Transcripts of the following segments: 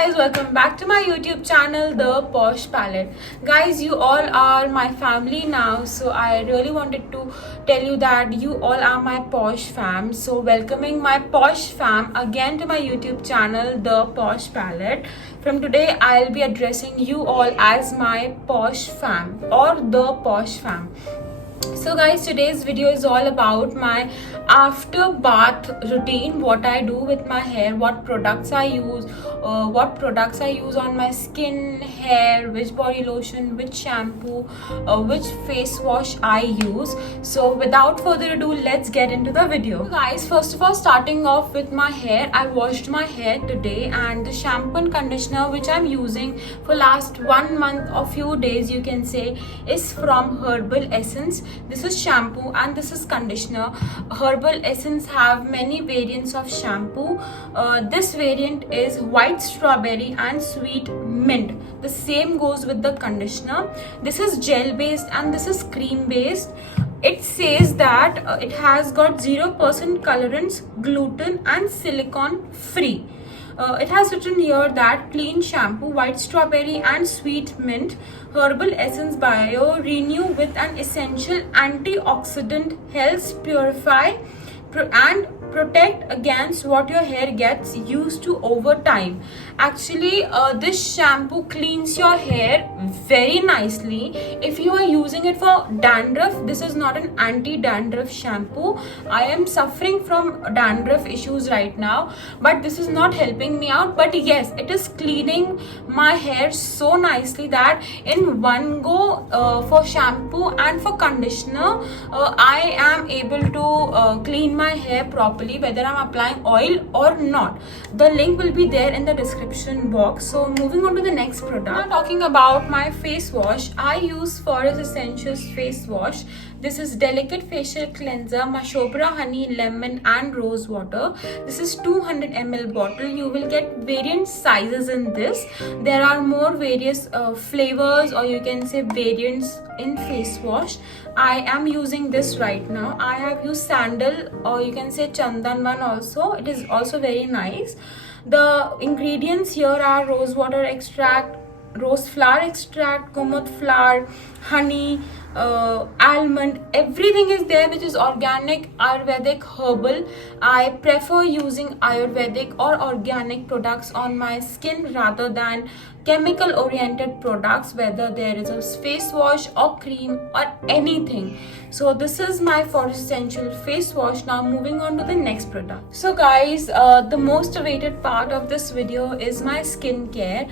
guys, welcome back to my YouTube channel, The Posh Palette. Guys, you all are my family now, so I really wanted to tell you that you all are my Posh fam. So welcoming my Posh fam again to my YouTube channel, The Posh Palette. From today, I'll be addressing you all as my Posh fam or The Posh fam. So guys, today's video is all about my after bath routine, what I do with my hair, what products I use on my skin, hair, which body lotion, which shampoo, which face wash I use. So without further ado, let's get into the video. So guys, first of all, starting off with my hair, I washed my hair today, and the shampoo and conditioner which I'm using for last 1 month or few days, you can say, is from Herbal Essence. This is shampoo and this is conditioner. Herbal Essence have many variants of shampoo. This variant is white strawberry and sweet mint. The same goes with the conditioner. This is gel based and this is cream based. It says that it has got 0% colorants, gluten and silicone free. It has written here that clean shampoo, white strawberry and sweet mint, Herbal Essence Bio, renew with an essential antioxidant, helps purify and protect against what your hair gets used to over time. Actually, this shampoo cleans your hair very nicely. If you are using it for dandruff, this is not an anti-dandruff shampoo. I am suffering from dandruff issues right now, but this is not helping me out. But yes, it is cleaning my hair so nicely that in one go, for shampoo and for conditioner, I am able to clean my hair properly, whether I'm applying oil or not. The link will be there in the description box. So moving on to the next product. Now talking about my face wash, I use Forest Essentials face wash. This is Delicate Facial Cleanser, Mashobra Honey, Lemon and Rose Water. This is 200 ml bottle. You will get variant sizes in this. There are more various flavors, or you can say variants in face wash. I am using this right now. I have used sandal, or you can say chandan one also. It is also very nice. The ingredients here are rose water extract, rose flower extract, kumut flower, honey, almond. Everything is there which is organic, ayurvedic, herbal. I prefer using ayurvedic or organic products on my skin rather than chemical oriented products, whether there is a face wash or cream or anything. So this is my Forest Essential face wash. Now moving on to the next product. So guys, the most awaited part of this video is my skincare.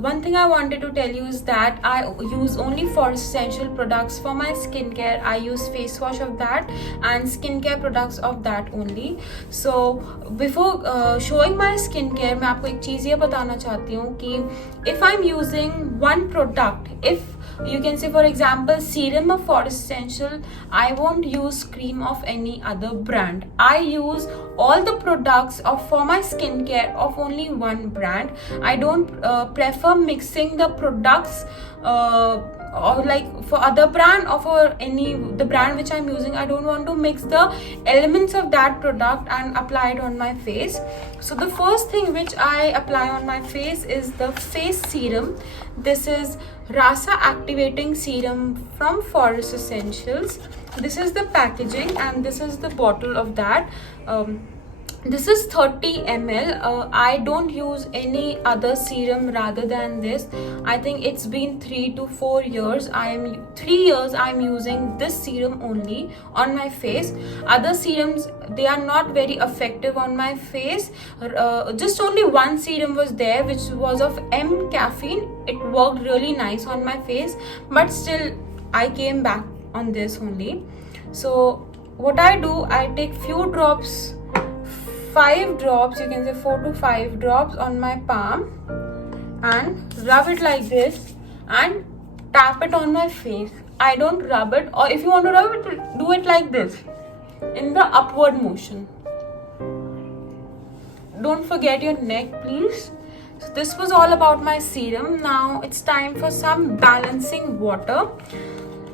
One thing I wanted to tell you is that I use only Forest Essential products for my skincare. I use face wash of that and skincare products of that only. So before showing my skincare, मैं आपको एक चीज़ ये बताना चाहती हूँ कि if I'm using one product, if you can say for example serum of Forest Essential, I won't use cream of any other brand. I use all the products for my skincare of only one brand. I don't prefer mixing the products or like for other brand or for the brand which I'm using. I don't want to mix the elements of that product and apply it on my face. So the first thing which I apply on my face is the face serum. This is Rasa Activating Serum from Forest Essentials. This is the packaging and this is the bottle of that. This is 30 ml. I don't use any other serum rather than this. I think it's been 3 to 4 years. 3 years I'm using this serum only on my face. Other serums, they are not very effective on my face. Just only one serum was there which was of M caffeine. It worked really nice on my face, but still I came back on this only. So what I do, I take few drops, 5 drops, you can say 4 to 5 drops on my palm and rub it like this and tap it on my face. I don't rub it, or if you want to rub it, do it like this in the upward motion. Don't forget your neck, please. So this was all about my serum. Now it's time for some balancing water.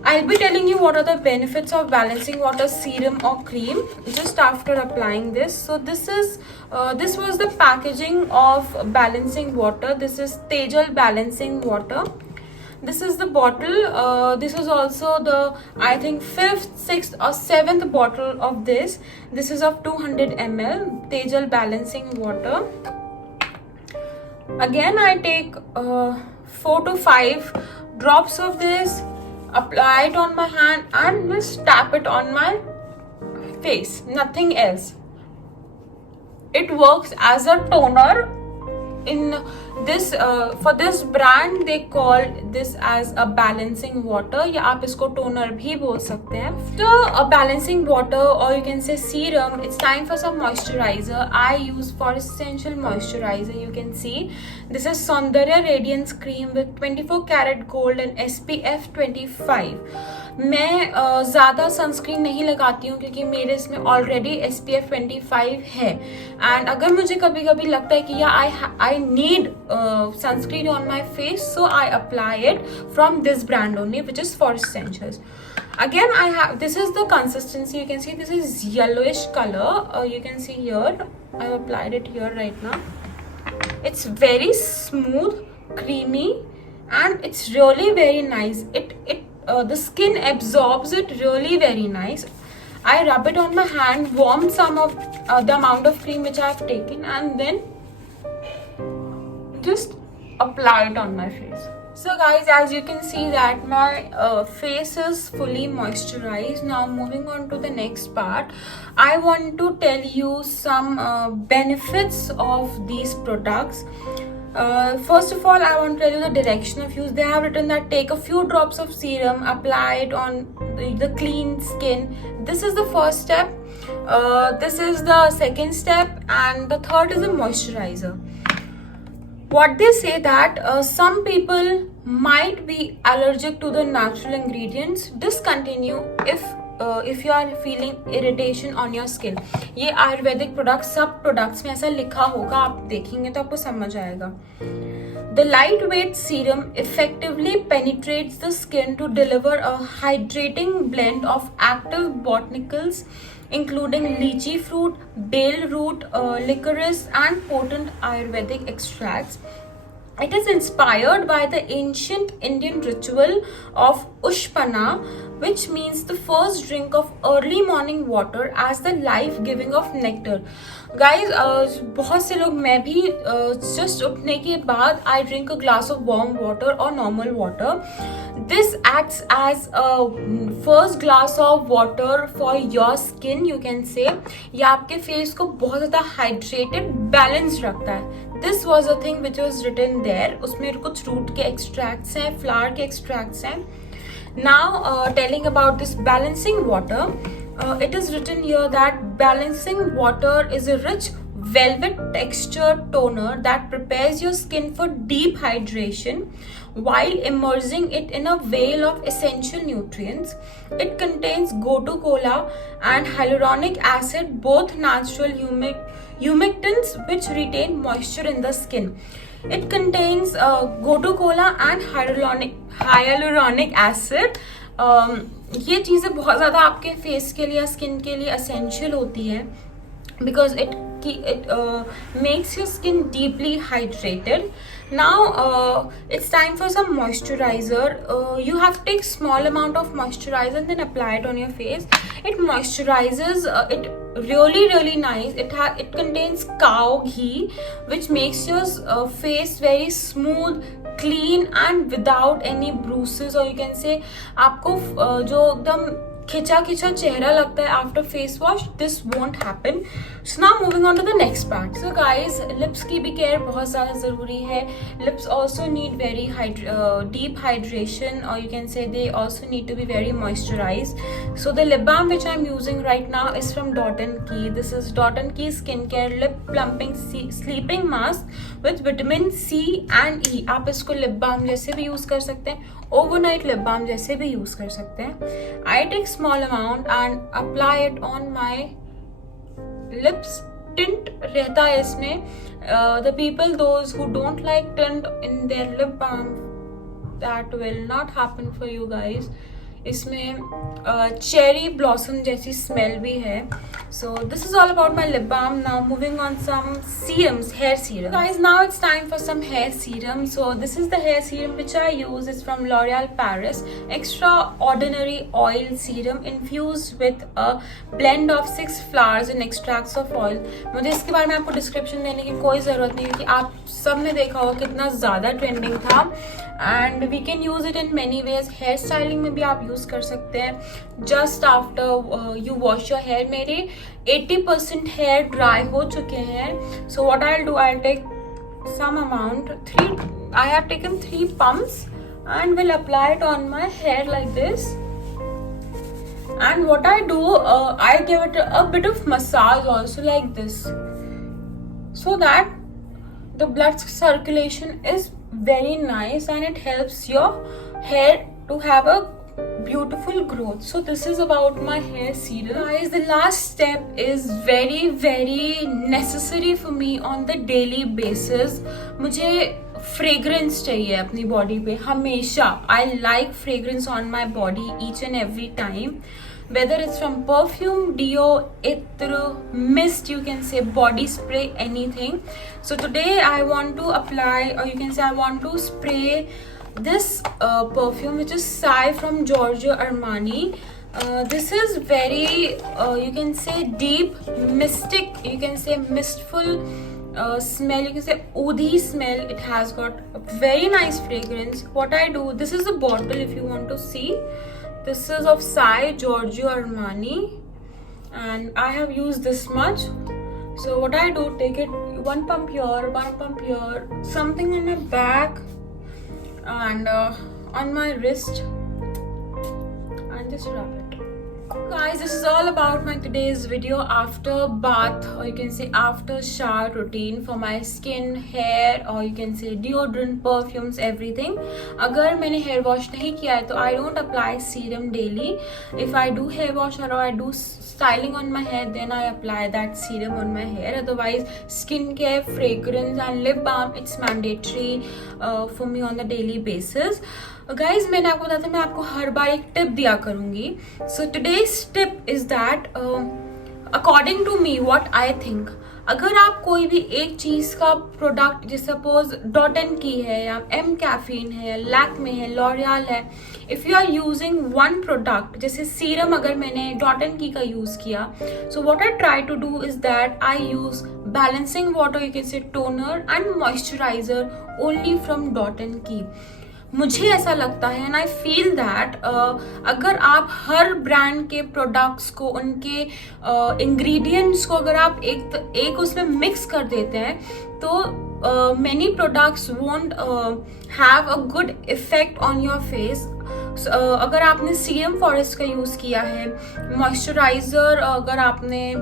I'll be telling you what are the benefits of balancing water serum or cream just after applying this. So this was the packaging of balancing water. This is Tejal balancing water. This is the bottle. This is also the, I think, 5th, 6th or 7th bottle of this. This is of 200 ml Tejal balancing water. Again, I take 4 to 5 drops of this, apply it on my hand and just tap it on my face, nothing else. It works as a toner. In this for this brand they call this as a balancing water, या आप इसको toner भी बोल सकते हैं. After a balancing water or you can say serum, it's time for some moisturizer. I use for essential moisturizer. You can see this is Saundarya Radiance cream with 24 karat gold and SPF 25. मैं ज़्यादा sunscreen नहीं लगाती हूँ क्योंकि मेरे इसमें already SPF 25 है. And अगर मुझे कभी कभी लगता है कि या I need sunscreen on my face, so I apply it from this brand only, which is for essentials. Again, I have, this is the consistency. You can see this is yellowish color. You can see here, I have applied it here right now. It's very smooth, creamy, and it's really very nice. The skin absorbs it really very nice. I rub it on my hand, warm some of the amount of cream which I have taken, and then just apply it on my face. So guys, as you can see that my face is fully moisturized. Now moving on to the next part, I want to tell you some benefits of these products. First of all, I want to tell you the direction of use. They have written that take a few drops of serum, apply it on the clean skin. This is the first step. This is the second step, and the third is a moisturizer. What they say that some people might be allergic to the natural ingredients. Discontinue if you are feeling irritation on your skin. ये Ayurvedic products, सब products में ऐसा लिखा होगा, आप देखेंगे तो आपको समझ आएगा. The lightweight serum effectively penetrates the skin to deliver a hydrating blend of active botanicals including lychee fruit, bale root, licorice and potent Ayurvedic extracts. It is inspired by the ancient Indian ritual of Ushpana, which means the first drink of early morning water as the life-giving of nectar. Guys, बहुत से लोग, मैं भी just उठने के बाद I drink a glass of warm water or normal water. This acts as a first glass of water for your skin, you can say. ये आपके face को बहुत ज़्यादा hydrated, balanced रखता है. This was a thing which was written there. उसमें कुछ root के extracts हैं, flower के extracts हैं. Now telling about this balancing water, it is written here that balancing water is a rich velvet textured toner that prepares your skin for deep hydration while immersing it in a veil of essential nutrients. It contains gotu kola and hyaluronic acid, both natural humectants which retain moisture in the skin. It contains gotu kola and hyaluronic acid. ये चीज़ें बहुत ज़्यादा आपके face के लिए, skin के लिए essential होती है because it makes your skin deeply hydrated. Now it's time for some moisturizer. You have to take small amount of moisturizer and then apply it on your face. It moisturizes. It really nice. It contains cow ghee, which makes your face very smooth, clean and without any bruises, or you can say आपको जो एकदम खिंचा चेहरा लगता है after face wash, this won't happen. So now moving on to the next part. So guys, lips की भी care बहुत ज़्यादा ज़रूरी है. Lips also need very deep hydration, or you can say they also need to be very moisturized. So the lip balm which I'm using right now is from Dot & Key. This is Dot & Key skincare lip plumping sleeping mask with vitamin C and E. आप इसको lip balm जैसे भी use कर सकते हैं, overnight lip balm जैसे भी use कर सकते हैं. I take small amount and apply it on my lips. Tint रहता है इसमें. The people, those who don't like tint in their lip balm, that will not happen for you guys. इसमें cherry blossom जैसी smell भी है. So this is all about my lip balm. Now moving on some serums, hair serum. Guys, now it's time for some hair serum. So this is the hair serum which I use. It's from L'Oreal Paris. Extraordinary oil serum infused with a blend of 6 flowers and extracts of oil. मुझे इसके बारे में आपको description देने की कोई ज़रूरत नहीं क्योंकि आप सब ने देखा होगा कितना ज़्यादा ट्रेंडिंग था. And we can use it in many ways. Hair styling में भी आप यूज़ कर सकते हैं just after you wash your hair. मेरे 80% हेयर ड्राई हो चुके हैं. So what I will do, I will take some amount, 3 I have taken 3 pumps and will apply it on my hair like this. And what I do, I give it a bit of massage also like this, so that the blood circulation is very nice and it helps your hair to have a beautiful growth. So this is about my hair serum. Guys, the last step is very necessary for me on the daily basis. मुझे fragrance चाहिए अपनी body पे हमेशा. I like fragrance on my body each and every time. Whether it's from perfume, deo, itr, mist, you can say body spray, anything. So today I want to apply, or you can say I want to spray this perfume which is Sai from Giorgio Armani. This is very, you can say deep, mystic, you can say mistful smell, you can say oudhi smell. It has got a very nice fragrance. What I do, this is the bottle if you want to see. This is of Sai Giorgio Armani and I have used this much. So what I do, take it 1 pump here, 1 pump here, something on my back and on my wrist, and just rub it. Guys, this is all about my today's video after bath, or you can say after shower routine for my skin, hair, or you can say deodorant, perfumes, everything. अगर मैंने hair wash नहीं किया है तो I don't apply serum daily. If I do hair wash or I do styling on my hair, then I apply that serum on my hair. Otherwise, skincare, fragrance and lip balm, it's mandatory for me on the daily basis. Guys, मैंने आपको बताया था मैं आपको हर बार एक tip दिया करूँगी. So today's tip is that according to me what I think, अगर आप कोई भी एक चीज़ का प्रोडक्ट जैसे सपोज डॉट एंड की है या एम कैफीन है, लैक्मे है, लॉरियल है, if you are using one product जैसे सीरम अगर मैंने डॉट एंड की का यूज़ किया, so what I try to do is that I use balancing water, you can say toner and moisturiser only from Dot and Key. मुझे ऐसा लगता है and I feel that अगर आप हर brand के products को, उनके इंग्रेडिएंट्स को अगर आप एक उसमें मिक्स कर देते हैं तो many products won't have a good effect on your face. अगर आपने सीरम फॉरेस्ट का यूज़ किया है, मॉइस्चराइजर अगर आपने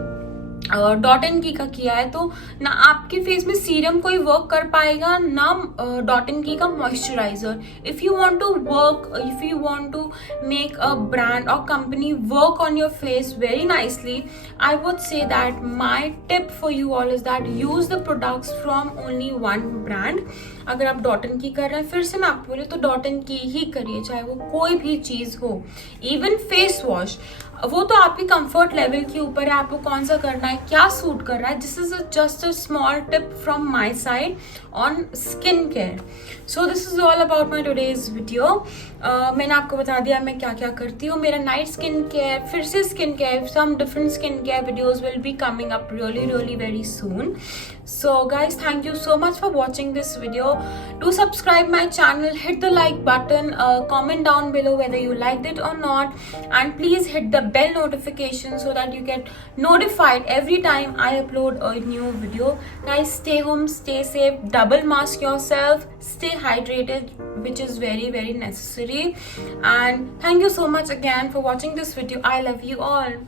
डॉट एंड की का किया है, तो ना आपके फेस में सीरम कोई वर्क कर पाएगा ना डॉट एंड की का moisturiser. If you want to work, if you want to make a brand or company work on your face very nicely, I would say that my tip for you all is that use the products from only one brand. अगर आप dot and की कर रहे हैं, फिर से मैं आपको बोली तो डॉट एंड की ही करिए, चाहे वो कोई भी चीज़ हो. इवन फेस वॉश, वो तो आपके कंफर्ट लेवल के ऊपर है, आपको कौन सा करना है, क्या सूट कर रहा है. This is just a small tip from my side on skin care. So this is all about my today's video. मैंने आपको बता दिया मैं क्या क्या करती हूँ. मेरा नाइट स्किन केयर, फिर से skin care, some different skin care videos will be coming up really very soon. So guys, thank you so much for watching this video. Do subscribe my channel, hit the like button, comment down below whether you liked it or not, and please hit the bell notification so that you get notified every time I upload a new video. Guys, stay home, stay safe, double mask yourself, stay hydrated, which is very necessary. And thank you so much again for watching this video. I love you all.